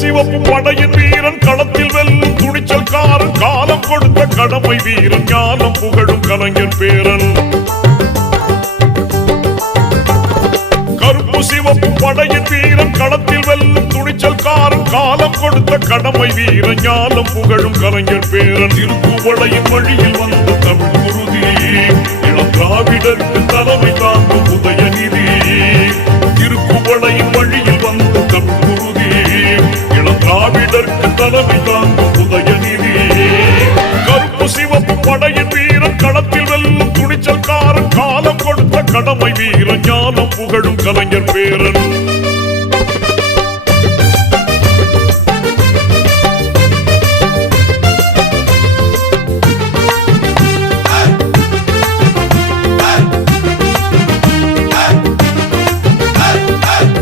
சிவப்பு படையின் வீரன் களத்தில் வெல்லும் துணிச்சல்காரன் காலம் கொடுத்த கடமை வீரன் ஞானம் புகழும் கலைஞர் பேரன் கருப்பு சிவப்பு படையின் வீரன் களத்தில் வெல்லும் துணிச்சல்காரன் காலம் கொடுத்த கடமை வீரன் ஞானம் புகழும் கலைஞர் பேரன் திருக்குவளையின் வழியில் வந்த தமிழ் குருதி இளம் திராவிடருக்கு தலைமை தாங்கும் உதயநிதி திருக்குவளையின் வழியில் வந்த தமிழ் குருதி இளம் திராவிடருக்கு தலைமை